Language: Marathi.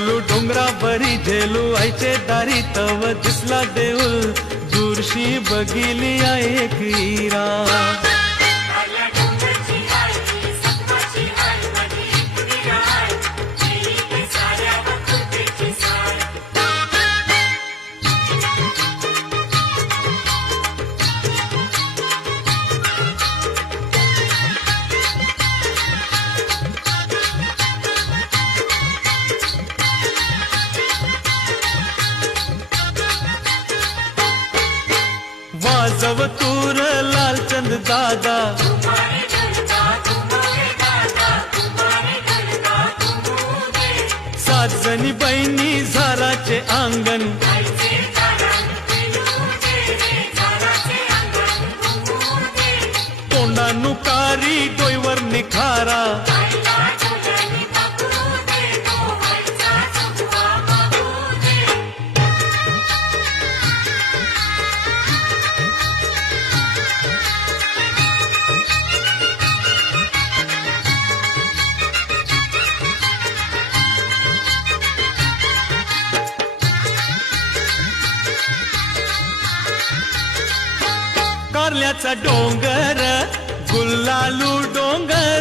डोंगरावरी झेलू आईचे दारी तव दिसला देऊळ. दूरशी बघिली एक इरा. वाजव तूर लालचंद दादा. सात जणी बहिणी झाराचे अंगण. तोंडानुकारी दारान कारल्याचा डोंगर गुल्लालू डोंगर.